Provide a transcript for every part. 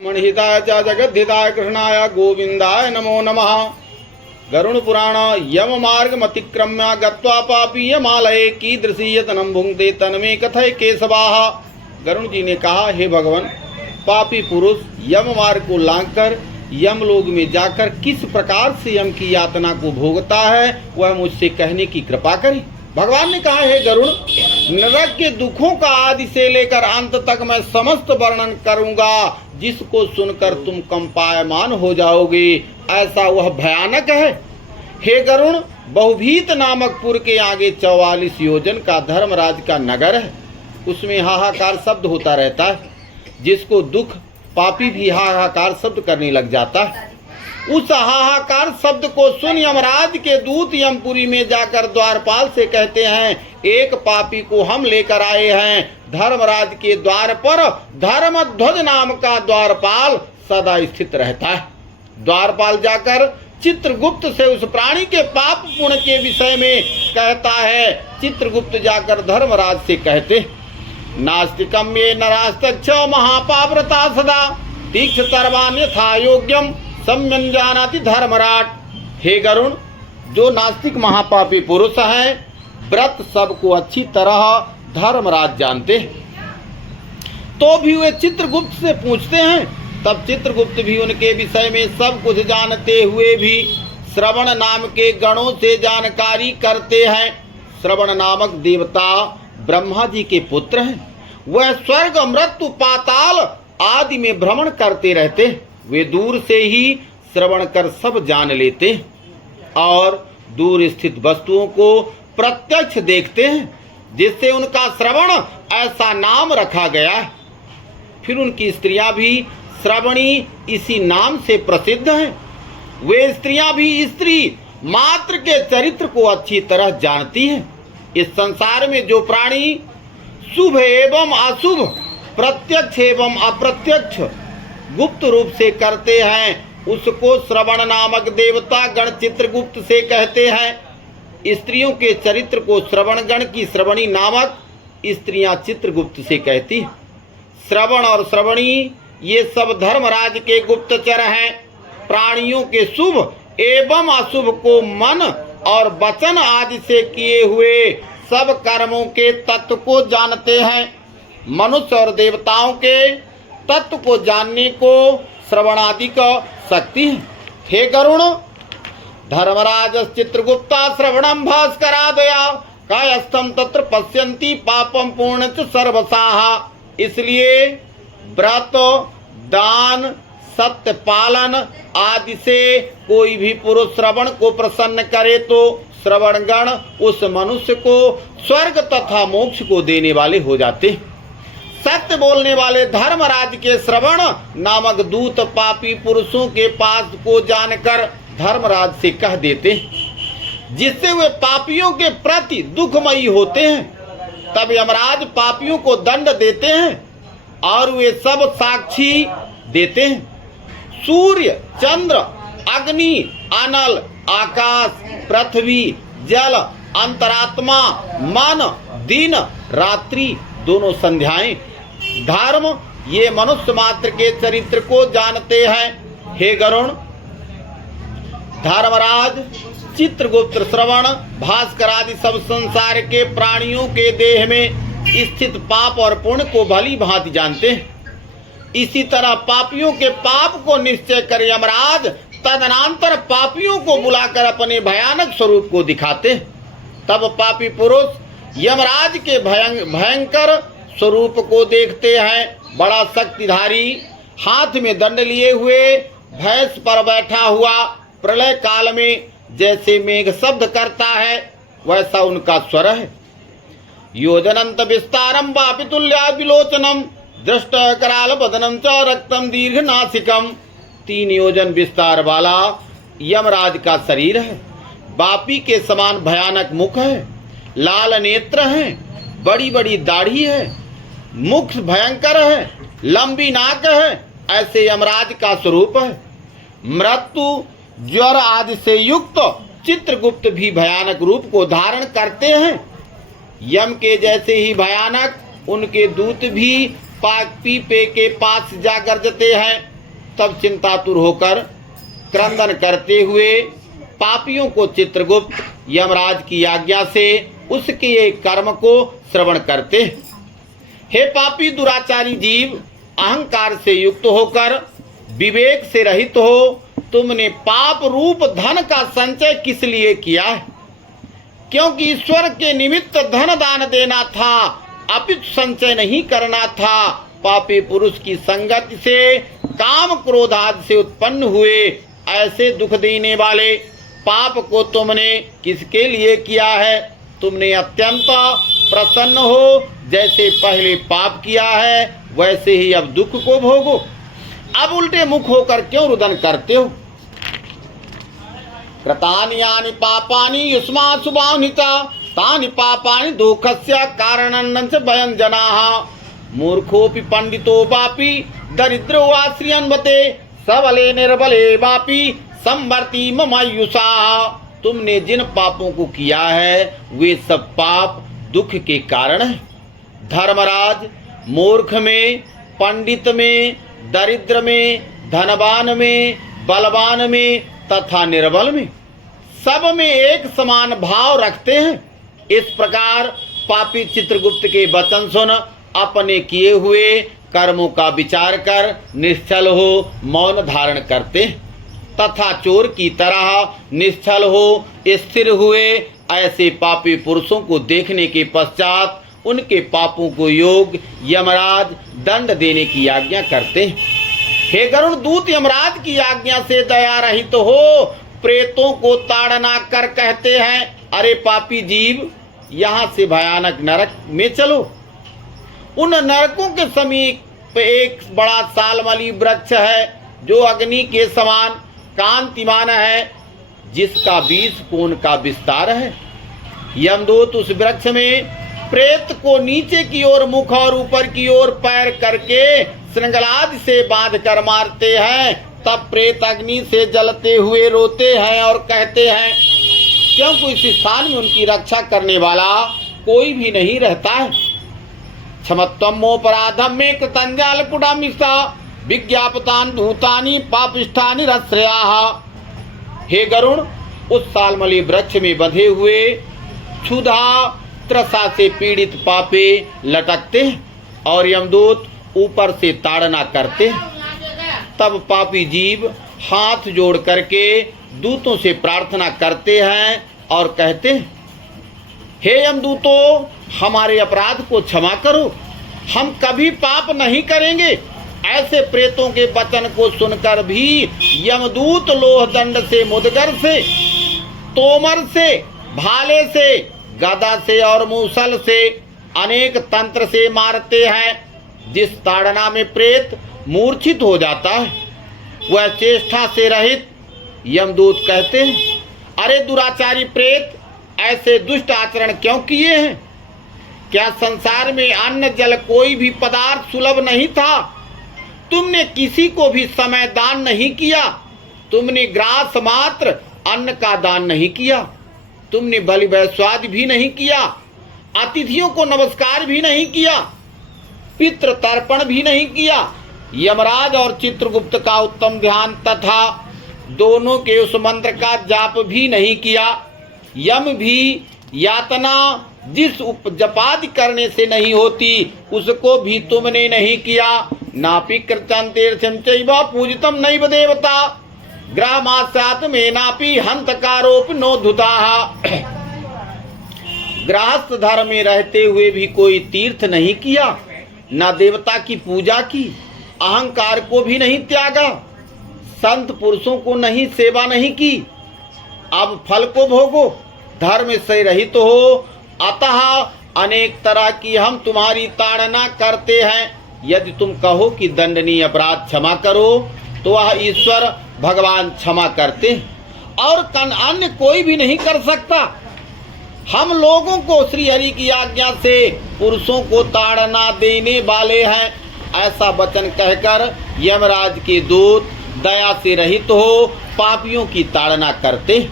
मणिहिताय च जगद्धिताय कृष्णाय गोविंदाय नमो नमः। गरुड़ पुराण यम मार्गमतिक्रम्य गत्वा पापीयमालये कीदृशीयतनं भुंक्ते तन्मे कथय केशवाः। गरुड़ जी ने कहा, हे भगवान, पापी पुरुष यम मार्ग को लांघकर यमलोक में जाकर किस प्रकार से यम की यातना को भोगता है, वह मुझसे कहने की कृपा करें। भगवान ने कहा, हे गरुड़, नरक के दुखों का आदि से लेकर अंत तक मैं समस्त वर्णन करूंगा, जिसको सुनकर तुम कंपायमान हो जाओगे, ऐसा वह भयानक है। हे गरुड़, बहुभीत नामक पुर के आगे 44 योजन का धर्मराज का नगर है। उसमें हाहाकार शब्द होता रहता है, जिसको दुख पापी भी हाहाकार शब्द करने लग जाता है। उस हाहाकार शब्द को सुन यमराज के दूत यमपुरी में जाकर द्वारपाल से कहते हैं, एक पापी को हम लेकर आए हैं। धर्मराज के द्वार पर धर्मध्वज नाम का द्वारपाल सदा स्थित रहता है। द्वारपाल जाकर चित्रगुप्त से उस प्राणी के पाप पुण्य के विषय में कहता है। चित्रगुप्त जाकर धर्मराज से कहते, नास्तिकम ये नरास्तक्ष महापाव्रता सदा तीक्ष सर्वान् यथा योग्यम सम्यन जानाति धर्मराट। हे गरुण, जो नास्तिक महापापी पुरुष हैं, व्रत सबको अच्छी तरह धर्मराज जानते हैं। तो भी वे चित्रगुप्त से पूछते हैं। तब चित्रगुप्त भी उनके विषय में सब कुछ जानते हुए भी श्रवण नाम के गणों से जानकारी करते हैं। श्रवण नामक देवता ब्रह्मा जी के पुत्र हैं। वह स्वर्ग, मृत्यु, पाताल आदि में भ्रमण करते रहते हैं। वे दूर से ही श्रवण कर सब जान लेते हैं और दूर स्थित वस्तुओं को प्रत्यक्ष देखते हैं, जिससे उनका श्रवण ऐसा नाम रखा गया है। फिर उनकी स्त्रियां भी श्रवणी इसी नाम से प्रसिद्ध हैं। वे स्त्रियां भी स्त्री मात्र के चरित्र को अच्छी तरह जानती हैं। इस संसार में जो प्राणी शुभ एवं अशुभ, प्रत्यक्ष एवं अप्रत्यक्ष गुप्त रूप से करते हैं, उसको श्रवण नामक देवता गण चित्रगुप्त से कहते हैं। स्त्रियों के चरित्र को श्रवण गण की श्रवणी नामक स्त्रियां चित्रगुप्त से कहती हैं। श्रवण और श्रवणी ये सब धर्मराज के गुप्तचर हैं। प्राणियों के शुभ एवं अशुभ को मन और वचन आदि से किए हुए सब कर्मों के तत्व को जानते हैं। मनुष्य और देवताओं के तत्व को जानने को श्रवणादि का शक्ति है। हे गरुण, धर्मराज चित्रगुप्ता श्रवणम भास्करादया कायस्थम तत्र पश्यन्ति पापम पूर्ण च सर्वसाहा। इसलिए व्रत, दान, सत्य पालन आदि से कोई भी पुरुष श्रवण को प्रसन्न करे तो श्रवण गण उस मनुष्य को स्वर्ग तथा मोक्ष को देने वाले हो जाते। सत्य बोलने वाले धर्मराज के श्रवण नामक दूत पापी पुरुषों के पास को जानकर धर्मराज से कह देते, जिससे वे पापियों के प्रति दुखमयी होते हैं। तब यमराज पापियों को दंड देते हैं और वे सब साक्षी देते हैं। सूर्य, चंद्र, अग्नि, अनल, आकाश, पृथ्वी, जल, अंतरात्मा, मन, दिन, रात्रि, दोनों संध्याएं, धर्म, ये मनुष्य मात्र के चरित्र को जानते हैं। हे गरुण, धर्मराज चित्रगुप्त श्रवण, भास्कर आदि सब संसार के प्राणियों के देह में स्थित पाप और पुण्य को भली भांति जानते हैं। इसी तरह पापियों के पाप को निश्चय कर यमराज तदनंतर पापियों को बुलाकर अपने भयानक स्वरूप को दिखाते। तब पापी पुरुष यमराज के भयंकर स्वरूप को देखते हैं। बड़ा शक्तिधारी, हाथ में दंड लिए हुए, भैंस पर बैठा हुआ, प्रलय काल में जैसे मेघ शब्द करता है, वैसा उनका स्वर है। योजनंत विस्तारम वापितुल्या विलोचनम दृष्ट कराल बदनम च रक्तम दीर्घ नासिकम। 3 योजन विस्तार वाला यमराज का शरीर है। बापी के समान भयानक मुख है, लाल नेत्र हैं, बड़ी बड़ी दाढ़ी है, मुख भयंकर है, लंबी नाक है। ऐसे यमराज का स्वरूप है। मृत्यु, ज्वर आदि से युक्त चित्रगुप्त भी भयानक रूप को धारण करते हैं। यम के जैसे ही भयानक उनके दूत भी पीपे के पास जा गरजते हैं। तब चिंतातुर होकर क्रंदन करते हुए पापियों को चित्रगुप्त यमराज की आज्ञा से उसके एक कर्म को श्रवण करते। हे पापी दुराचारी जीव, अहंकार से युक्त होकर विवेक से रहित हो, तुमने पाप रूप धन का संचय किस लिए किया है? क्योंकि ईश्वर के निमित्त धन दान देना था, अपितु संचय नहीं करना था। पापी पुरुष की संगति से काम क्रोध आदि से उत्पन्न हुए ऐसे दुख देने वाले पाप को तुमने किसके लिए किया है? तुमने अत्यंत प्रसन्न हो, जैसे पहले पाप किया है वैसे ही अब दुख को भोगो। अब उल्टे मुख होकर क्यों रुदन करते हो? कृतानि यानि पापानि युष्मात् शुभान्विता तानि पापानि दुःखस्य कारणं च भयं जनाः। मूर्खोऽपि पंडितो वापि दरिद्रो आश्रियन्वते सबले निर्बले वापि संवर्ति ममायुषाः। तुमने जिन पापों को किया है वे सब पाप दुख के कारण हैं। धर्मराज, मूर्ख में, पंडित में, दरिद्र में, धनवान में, बलवान में तथा निर्बल में, सब में एक समान भाव रखते हैं। इस प्रकार पापी चित्रगुप्त के वचन सुन अपने किए हुए कर्मों का विचार कर निश्चल हो मौन धारण करते हैं, तथा चोर की तरह निश्चल हो स्थिर हुए ऐसे पापी पुरुषों को देखने के पश्चात उनके पापों को योग यमराज दंड देने की आज्ञा करते हैं। हे गरुण दूत, यमराज की आज्ञा से दया रहित हो प्रेतों को ताड़ना कर कहते हैं, अरे पापी जीव, यहाँ से भयानक नरक में चलो। उन नरकों के समीप एक बड़ा सालमली वृक्ष है जो अग्नि के समान कांतिमान है, जिसका 20 कोण का विस्तार है। यमदूत उस वृक्ष में प्रेत को नीचे की ओर मुख और ऊपर की ओर पैर करके श्रृंखलादि से बांध कर मारते हैं। तब प्रेत अग्नि से जलते हुए रोते हैं और कहते हैं, क्योंकि इस स्थान में उनकी रक्षा करने वाला कोई भी नहीं रहता है। क्षमत्वमोपराधम में कृतंजाल पुडामिषा विज्ञापतान भूतानि पापिष्ठानि रश्रयाः। हे गरुण, उस सालमली वृक्ष में बंधे हुए क्षुधा त्रसा से पीड़ित पापे लटकते और यमदूत ऊपर से ताड़ना करते। तब पापी जीव हाथ जोड़ करके दूतों से प्रार्थना करते हैं और कहते हैं, हे यमदूतों, हमारे अपराध को क्षमा करो, हम कभी पाप नहीं करेंगे। ऐसे प्रेतों के वचन को सुनकर भी यमदूत लोह दंड से, मुदगर से, तोमर से, भाले से, गदा से और मूसल से, अनेक तंत्र से मारते हैं। जिस ताड़ना में प्रेत मूर्छित हो जाता है वह चेष्टा से रहित। यमदूत कहते हैं, अरे दुराचारी प्रेत, ऐसे दुष्ट आचरण क्यों किए हैं? क्या संसार में अन्न जल कोई भी पदार्थ सुलभ नहीं था? तुमने किसी को भी समय दान नहीं किया, तुमने ग्रास मात्र अन्न का दान नहीं किया, तुमने बलि वैश्वाद भी नहीं किया, अतिथियों को नमस्कार भी नहीं किया, पितृ तर्पण भी नहीं किया, यमराज और चित्रगुप्त का उत्तम ध्यान तथा दोनों के उस मंत्र का जाप भी नहीं किया। यम भी यातना जिस उपजपादि करने से नहीं होती उसको भी तुमने नहीं किया। नापि कृतं तीर्थं चैव पूजितं नैव देवता ग्रामास्यात् में नापि हंतकारोपि नोद्धुताः। गृहस्थ धर्म में रहते हुए भी कोई तीर्थ नहीं किया, न देवता की पूजा की, अहंकार को भी नहीं त्यागा, संत पुरुषों को नहीं सेवा नहीं की। अब फल को भोगो, धर्म से रहित हो। अतः अनेक तरह की हम तुम्हारी ताड़ना करते हैं। यदि तुम कहो कि दंडनीय अपराध क्षमा करो तो वह ईश्वर भगवान क्षमा करते हैं और अन्य कोई भी नहीं कर सकता। हम लोगों को श्री हरि की आज्ञा से पुरुषों को ताड़ना देने वाले हैं, ऐसा वचन कहकर यमराज के दूत दया से रहित हो पापियों की ताड़ना करते।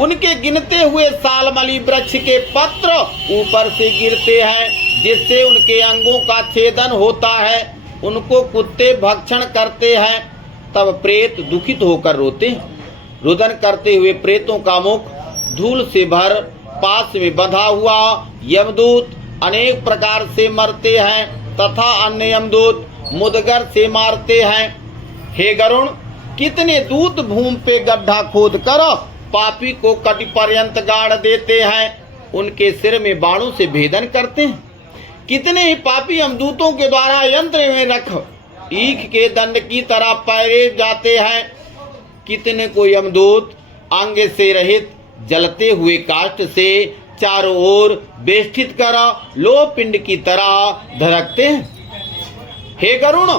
उनके गिनते हुए सालमली वृक्ष के पत्र ऊपर से गिरते हैं, जिससे उनके अंगों का छेदन होता है, उनको कुत्ते भक्षण करते हैं, तब प्रेत दुखित होकर रोते हैं। रुदन करते हुए प्रेतों का मुख धूल से भर पास में बंधा हुआ यमदूत अनेक प्रकार से मरते हैं तथा अन्य यमदूत मुदगर से मारते हैं। हे गरुण, कितने दूत भूमि पे गड्ढा खोद कर पापी को कटि पर्यंत गाड़ देते हैं, उनके सिर में बाणों से भेदन करते हैं। कितने ही पापी यमदूतों के द्वारा यंत्र में रख ईख के दंड की तरह पैरे जाते हैं। कितने को यमदूत अंग से रहित जलते हुए काष्ठ से चारों ओर बेष्टित कर लोह पिंड की तरह धड़कते हैं। हे गरुण,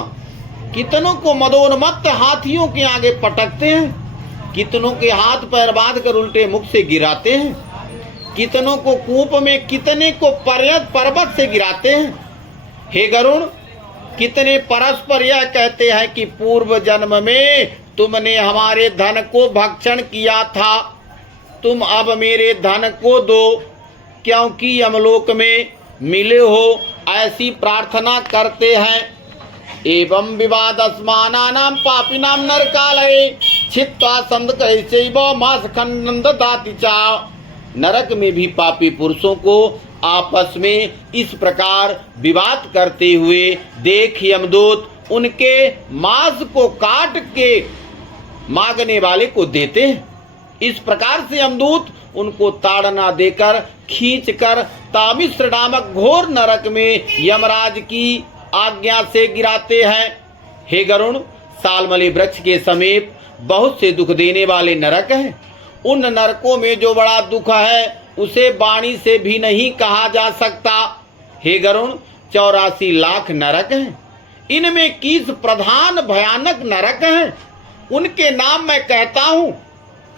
कितनों को मदोन्मत्त हाथियों के आगे पटकते हैं, कितनों के हाथ पैर बांध कर उल्टे मुख से गिराते हैं, कितनों को कूप में, कितने को पर्वत से गिराते हैं। हे गरुण, कितने परस्पर यह कहते हैं कि पूर्व जन्म में तुमने हमारे धन को भक्षण किया था, तुम अब मेरे धन को दो, क्योंकि यमलोक में मिले हो, ऐसी प्रार्थना करते हैं। एवं विवादस्मानानां पापिनां नरकालये छित्त्वा संदकैश्चैव मांसखण्डं चा। नरक में भी पापी पुरुषों को आपस में इस प्रकार विवाद करते हुए देख यमदूत उनके मांस को काट के मांगने वाले को देते हैं। इस प्रकार से यमदूत उनको ताड़ना देकर खींचकर तामिश्र नामक घोर नरक में यमराज की आज्ञा से गिराते हैं। हे गरुण, सालमली वृक्ष के समीप बहुत से दुख देने वाले नरक हैं। उन नरकों में जो बड़ा दुख है उसे वाणी से भी नहीं कहा जा सकता। हे गरुण, 84 लाख नरक हैं। इनमें 21 प्रधान भयानक नरक हैं। उनके नाम मैं कहता हूँ: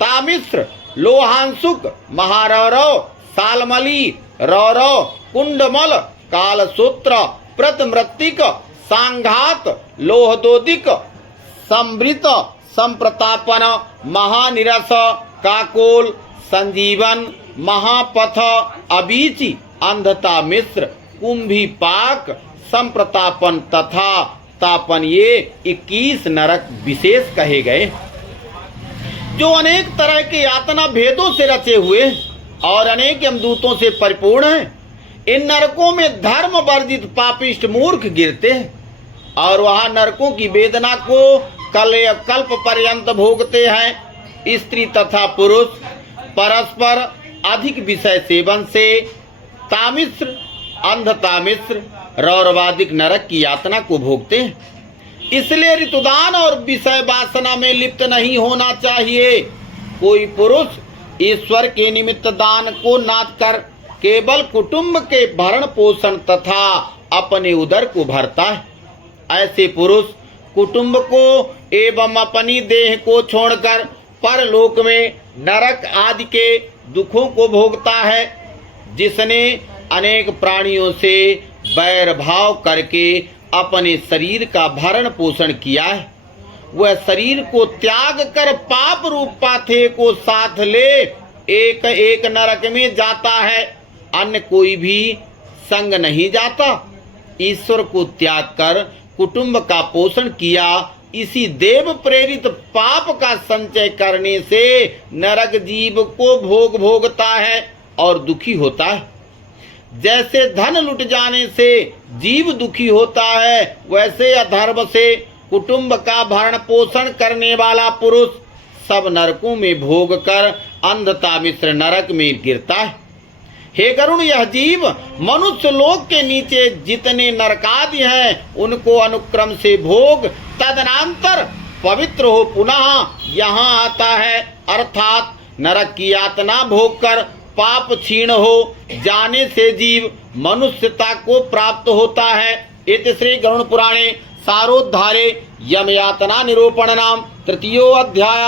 तामिश्र, लोहांसुक, महारौरव, सालमली, रौरव, कुंडमल, कालसूत्र, प्रतमृत्तिक, सांघात, लोहदोदिक, संवृत, संप्रतापन, महानिरस, काकोल, संजीवन, महापथ, अबीचि, अंधता मिश्र, कुंभीपाक, संप्रतापन तथा तापन, ये 21 नरक विशेष कहे गए, जो अनेक तरह के यातना भेदों से रचे हुए और अनेक यमदूतों से परिपूर्ण हैं। इन नरकों में धर्म वर्जित पापिष्ट मूर्ख गिरते हैं और वहां नरकों की वेदना को कल्प पर्यंत भोगते हैं। स्त्री तथा पुरुष परस्पर अधिक विषय सेवन से तामिश्र, अंधतामिश्र, रौरवादिक नरक की यातना को भोगते हैं। इसलिए ऋतुदान और विषय वासना में लिप्त नहीं होना चाहिए। कोई पुरुष ईश्वर के निमित्त दान को नाथ कर केवल कुटुंब के भरण पोषण तथा अपने उदर को भरता है। ऐसे पुरुष कुटुंब को एवं अपनी देह को छोड़कर परलोक में नरक आदि के दुखों को भोगता है। जिसने अनेक प्राणियों से बैर भाव करके अपने शरीर का भरण पोषण किया है, वह शरीर को त्याग कर पाप रूप पाथे को साथ ले एक एक नरक में जाता है, अन्य कोई भी संग नहीं जाता। ईश्वर को त्याग कर कुटुंब का पोषण किया, इसी देव प्रेरित पाप का संचय करने से नरक जीव को भोगता है और दुखी होता है। जैसे धन लुट जाने से जीव दुखी होता है, वैसे अधर्म से कुटुंब का भरण पोषण करने वाला पुरुष सब नरकों में भोग कर अंधता मिश्र नरक में गिरता है। हे गरुण, यह जीव मनुष्य लोक के नीचे जितने नरकादि हैं उनको अनुक्रम से भोग तदनंतर पवित्र हो पुनः यहाँ आता है, अर्थात नरक की यातना भोग कर पाप क्षीण हो जाने से जीव मनुष्यता को प्राप्त होता है। इति श्री गरुड़ पुराणे सारोद्धारे यम यातना निरूपण नाम 3 अध्याय।